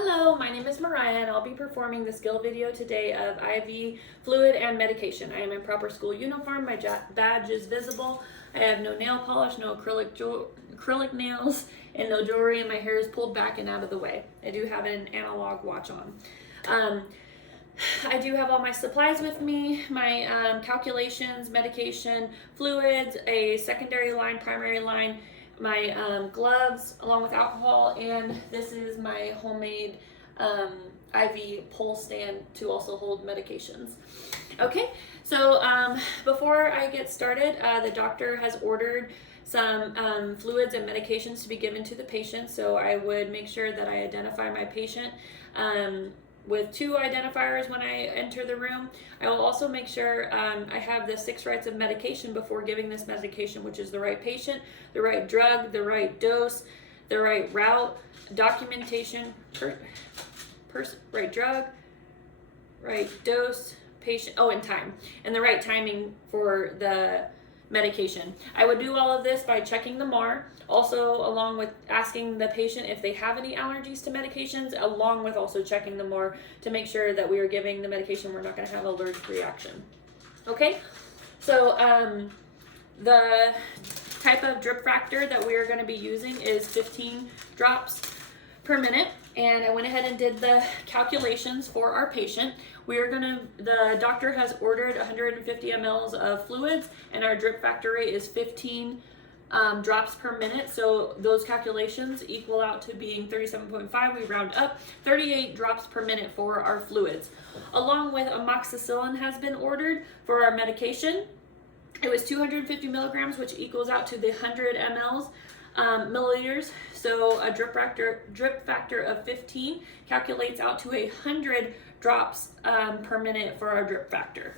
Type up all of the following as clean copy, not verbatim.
Hello, my name is Mariah and I'll be performing the skill video today of IV fluid and medication. I am in proper school uniform, my badge is visible, I have no nail polish, no acrylic nails, and no jewelry, and my hair is pulled back and out of the way. I do have an analog watch on. I do have all my supplies with me, my calculations, medication, fluids, a secondary line, primary line, my gloves along with alcohol, and this is my homemade IV pole stand to also hold medications. Okay, so before I get started, the doctor has ordered some fluids and medications to be given to the patient, so I would make sure that I identify my patient with 2 identifiers when I enter the room. I will also make sure I have the 6 rights of medication before giving this medication, which is the right patient, the right drug, the right dose, the right route, documentation, right drug, right dose, patient, and time, and the right timing for the medication. I would do all of this by checking the MAR, also along with asking the patient if they have any allergies to medications, along with also checking the MAR to make sure that we are giving the medication we're not going to have an allergic reaction. Okay, so the type of drip factor that we are going to be using is 15 drops per minute, and I went ahead and did the calculations for our patient. The doctor has ordered 150 mLs of fluids, and our drip factor rate is 15 drops per minute. So those calculations equal out to being 37.5. We round up 38 drops per minute for our fluids. Along with amoxicillin has been ordered for our medication. It was 250 milligrams, which equals out to the 100 milliliters. So a drip factor of 15 calculates out to 100 drops per minute for our drip factor.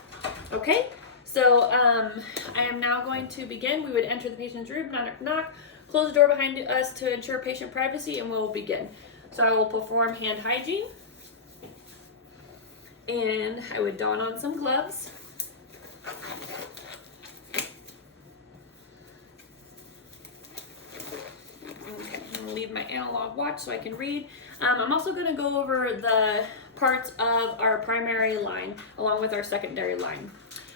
Okay, so I am now going to begin. We would enter the patient's room, knock, knock, close the door behind us to ensure patient privacy, and we'll begin. So I will perform hand hygiene, and I would don on some gloves. Leave my analog watch so I can read. I'm also going to go over the parts of our primary line along with our secondary line.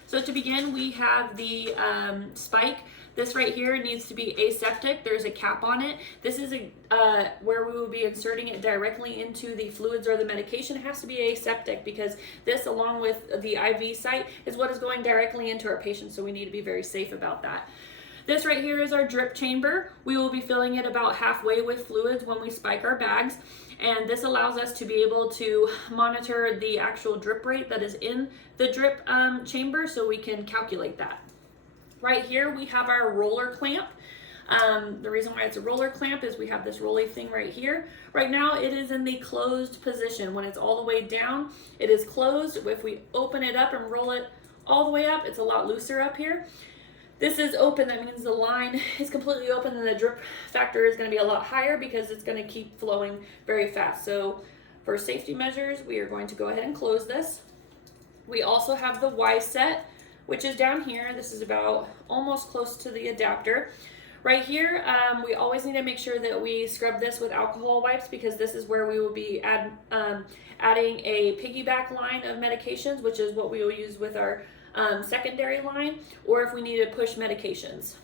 So to begin, we have the spike. This right here needs to be aseptic. There's a cap on it. This is where we will be inserting it directly into the fluids or the medication. It has to be aseptic because this, along with the IV site, is what is going directly into our patient, so we need to be very safe about that. This right here is our drip chamber. We will be filling it about halfway with fluids when we spike our bags, and this allows us to be able to monitor the actual drip rate that is in the drip chamber, so we can calculate that. Right here we have our roller clamp. The reason why it's a roller clamp is we have this rolling thing right here. Right now it is in the closed position. When it's all the way down, it is closed. If we open it up and roll it all the way up, it's a lot looser up here. This is open, that means the line is completely open, and the drip factor is going to be a lot higher because it's going to keep flowing very fast. So for safety measures, we are going to go ahead and close this. We also have the Y set, which is down here. This is about almost close to the adapter. Right here, we always need to make sure that we scrub this with alcohol wipes because this is where we will be adding a piggyback line of medications, which is what we will use with our secondary line, or if we need to push medications.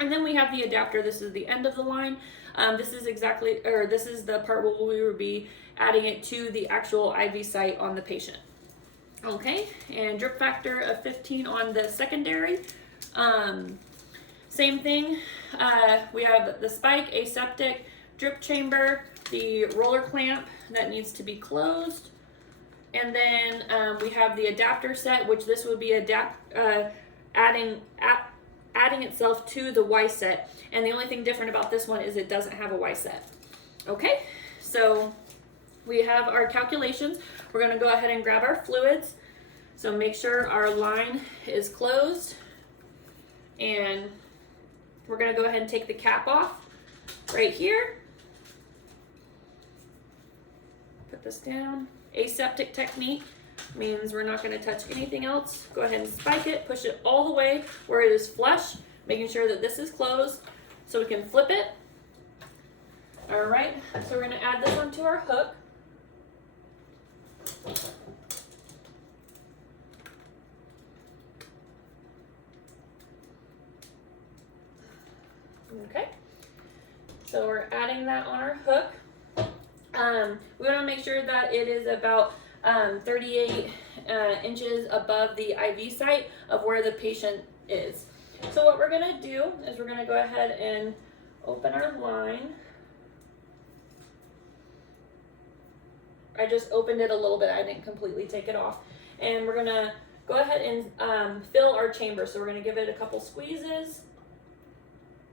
And then we have the adapter. This is the end of the line. This is the part where we will be adding it to the actual IV site on the patient. Okay, and drip factor of 15 on the secondary. Same thing. We have the spike, aseptic, drip chamber, the roller clamp that needs to be closed. And then we have the adapter set, which this would be adding itself to the Y set. And the only thing different about this one is it doesn't have a Y set. Okay, so we have our calculations. We're going to go ahead and grab our fluids. So make sure our line is closed. And we're going to go ahead and take the cap off right here. Put this down. Aseptic technique means we're not going to touch anything else. Go ahead and spike it, push it all the way where it is flush, making sure that this is closed so we can flip it. All right, so we're going to add this onto our hook. So we're adding that on our hook. We want to make sure that it is about 38 inches above the IV site of where the patient is. So what we're going to do is we're going to go ahead and open our line. I just opened it a little bit. I didn't completely take it off. And we're going to go ahead and fill our chamber. So we're going to give it a couple squeezes.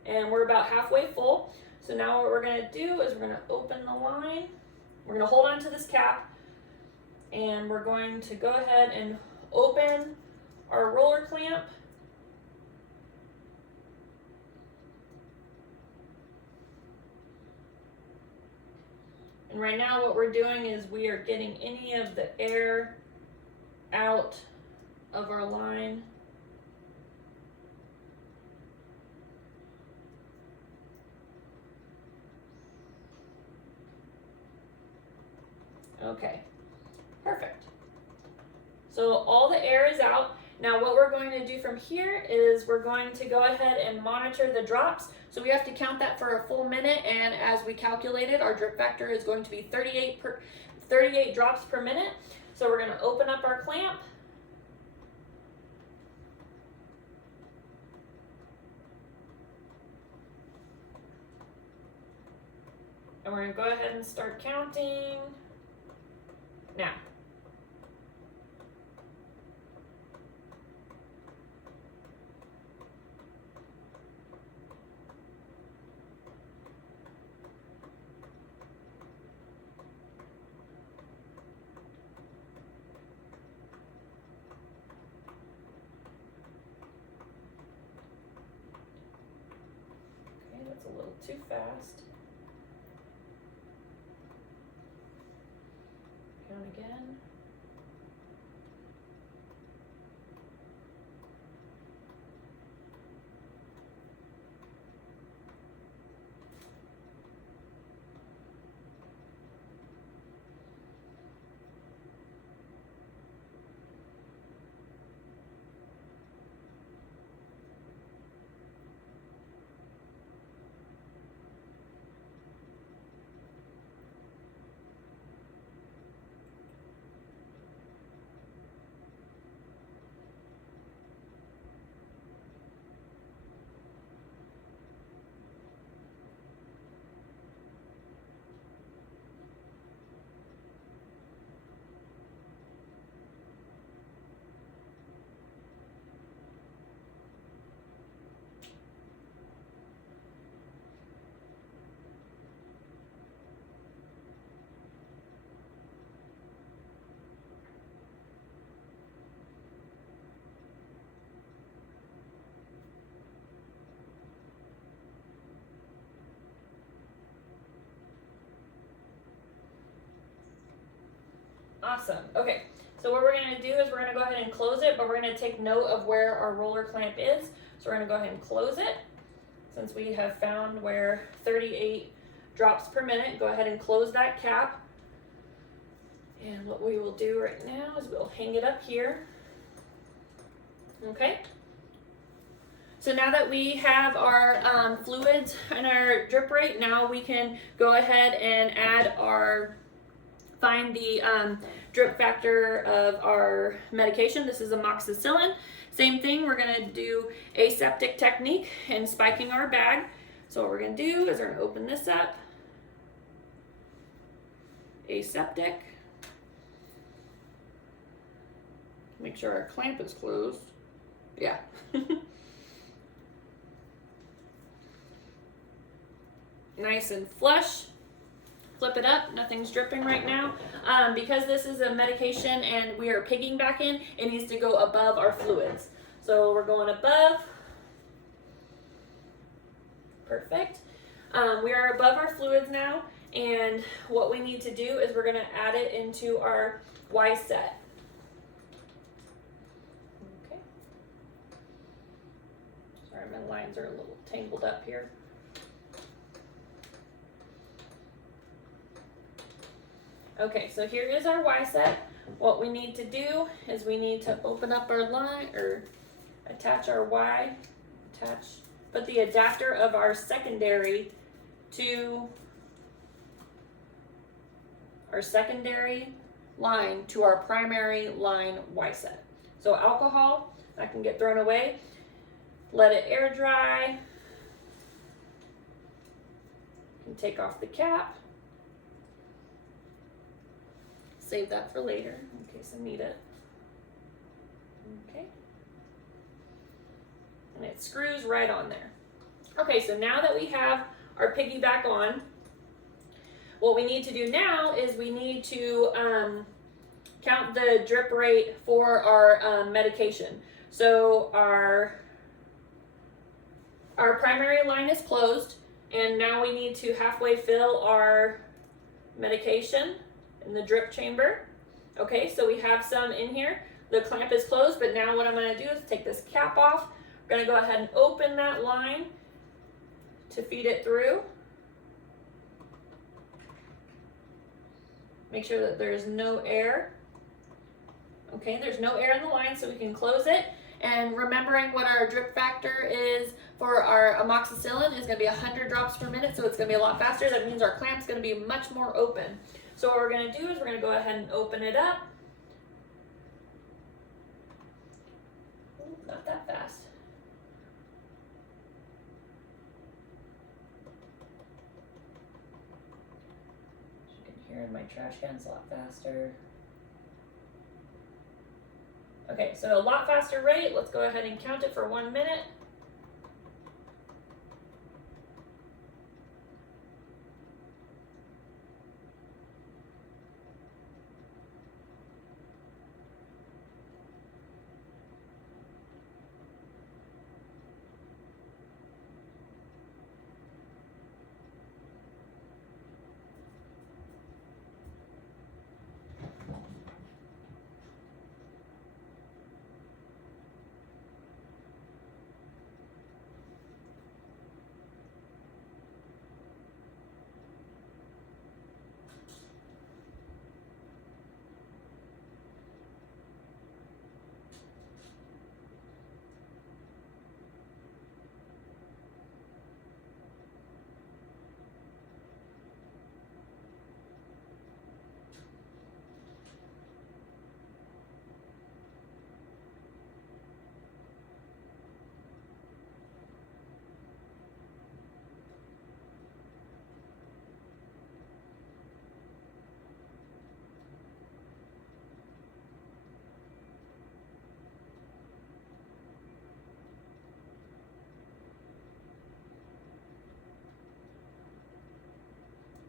And we're about halfway full. So now what we're going to do is we're going to open the line. We're going to hold on to this cap. And we're going to go ahead and open our roller clamp. And right now what we're doing is we are getting any of the air out of our line. Okay, perfect. So all the air is out. Now what we're going to do from here is we're going to go ahead and monitor the drops. So we have to count that for a full minute, and as we calculated, our drip factor is going to be 38 drops per minute. So we're going to open up our clamp. And we're going to go ahead and start counting now. Okay, that's a little too fast. Count again. Awesome. Okay, so what we're going to do is we're going to go ahead and close it, but we're going to take note of where our roller clamp is. So we're going to go ahead and close it. Since we have found where 38 drops per minute, go ahead and close that cap. And what we will do right now is we'll hang it up here. Okay. So now that we have our fluids and our drip rate, now we can go ahead and find the drip factor of our medication. This is amoxicillin. Same thing, we're gonna do aseptic technique and spiking our bag. So what we're gonna do is we're gonna open this up. Aseptic. Make sure our clamp is closed. Yeah. Nice and flush. Flip it up, nothing's dripping right now. Because this is a medication and we are piggybacking, it needs to go above our fluids. So we're going above. Perfect. We are above our fluids now, and what we need to do is we're gonna add it into our Y set. Okay. Sorry, my lines are a little tangled up here. Okay, so here is our Y set. What we need to do is we need to open up our line, or attach our Y, put the adapter of our secondary to our secondary line to our primary line Y set. So alcohol, that can get thrown away. Let it air dry. You can take off the cap. Save that for later in case I need it. Okay. And it screws right on there. Okay, so now that we have our piggyback on, what we need to do now is we need to count the drip rate for our medication. So our primary line is closed, and now we need to halfway fill our medication in the drip chamber. Okay, so we have some in here. The clamp is closed, but now what I'm going to do is take this cap off. I'm going to go ahead and open that line to feed it through. Make sure that there's no air. Okay, there's no air in the line, so we can close it. And remembering what our drip factor is for our amoxicillin is going to be 100 drops per minute, so it's going to be a lot faster. That means our clamp's going to be much more open. So what we're going to do is we're going to go ahead and open it up. Ooh, not that fast. As you can hear in my trash can, it's a lot faster. Okay, so a lot faster rate. Let's go ahead and count it for 1 minute.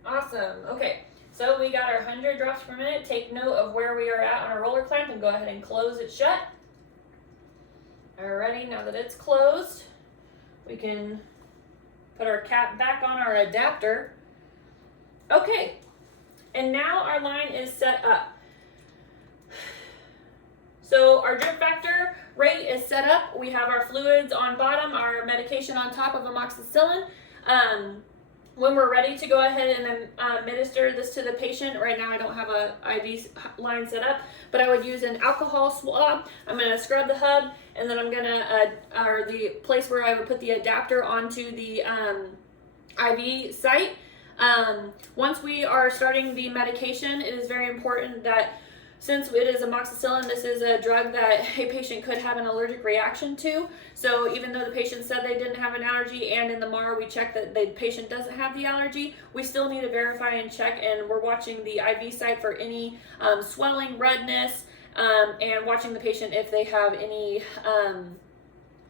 Awesome. Okay, so we got our 100 drops per minute. Take note of where we are at on our roller clamp and go ahead and close it shut. Alrighty, now that it's closed, we can put our cap back on our adapter. Okay, and now our line is set up. So our drip factor rate is set up. We have our fluids on bottom, our medication on top of amoxicillin. When we're ready to go ahead and administer this to the patient, right now I don't have a IV line set up, but I would use an alcohol swab. I'm going to scrub the hub, and then I'm going to, or the place where I would put the adapter onto the IV site. Once we are starting the medication, it is very important that since it is amoxicillin, this is a drug that a patient could have an allergic reaction to. So even though the patient said they didn't have an allergy, and in the MAR we checked that the patient doesn't have the allergy, we still need to verify and check, and we're watching the IV site for any swelling, redness, and watching the patient if they have any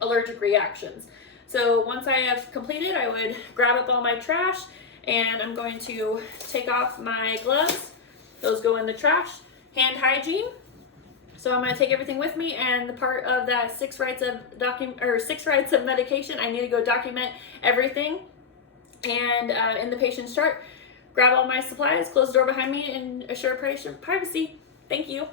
allergic reactions. So once I have completed, I would grab up all my trash, and I'm going to take off my gloves. Those go in the trash. Hand hygiene. So I'm going to take everything with me, and the part of that 6 rights of medication, I need to go document everything. And in the patient's chart, grab all my supplies, close the door behind me, and assure patient privacy. Thank you.